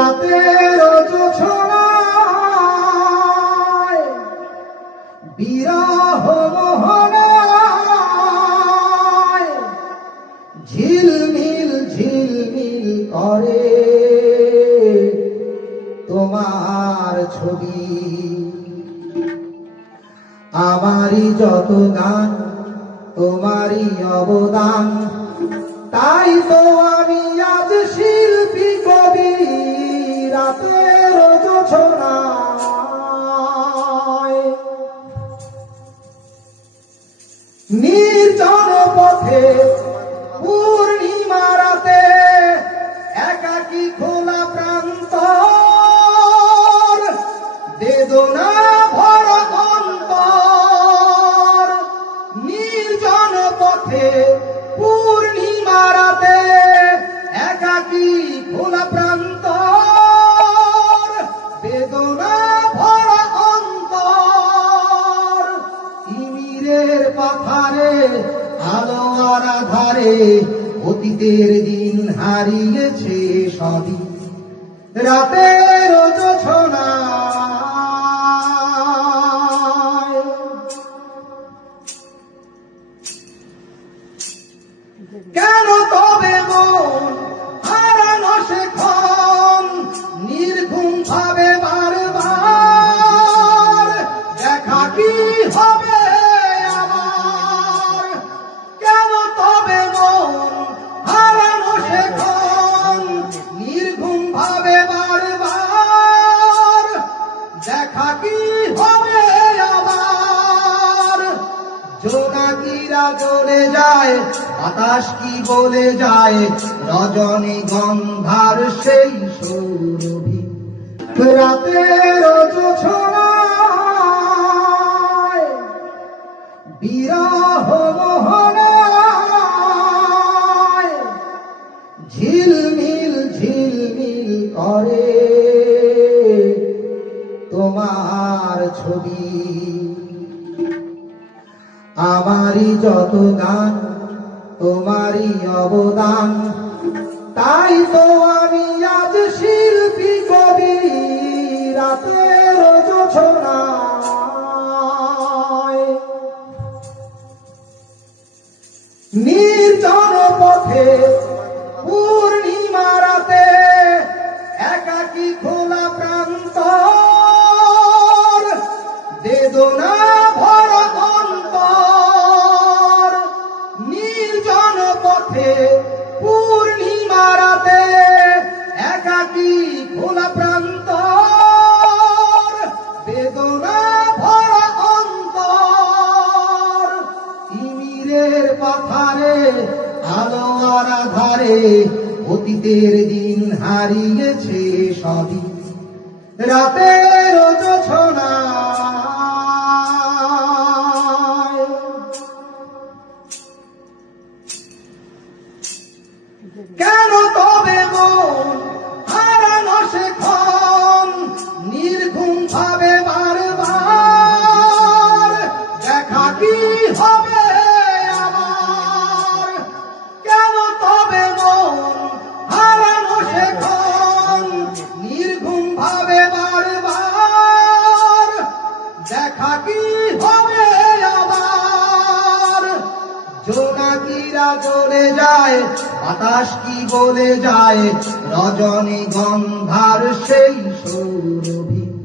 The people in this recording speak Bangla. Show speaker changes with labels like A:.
A: রাতের জোছনায় বিরহ করে তোমার ছবি। আমারই যত গান, তোমারই অবদান, তাই তো আমি আজ শিল্পী কবি। নির্জন পথে পূর্ণিমা রাতে একাকি খোলা প্রান্ত বেদনা ভরা অন্তর। নির্জন পথে পূর্ণিমা রাতে একাকি খোলা প্রান্ত আলো আর আধারে, অতীতের দিন হারিয়েছে সবই। রাতের কেন তবে মন হারানো শেখন নির্ঘুম ভাবে জোনাকিরা জ্বলে যায়, বাতাস কি বলে যায়, রজনী গন্ধার সেই সৌরভী। রাতের বিরহ মোহনায়, ঝিলমিল ঝিলমিল করে তোমার ছবি। আমারই যত গান, তোমারই অবদান। তাই তো আমি আজ শিল্পী কবি, রাতের জোছনায় নির্জন পথে নির্জন পথে পূর্ণিমা একাকি খোলা প্রান্ত বেদনা ভরা অন্তর। তিমিরের পাথারে, আলো আর অতীতের দিন হারিয়েছে সবই। রাতের কেন তবে মন যায় বাতাস কি বলে যায়? রজনী গন্ধার সেই সৌরভী।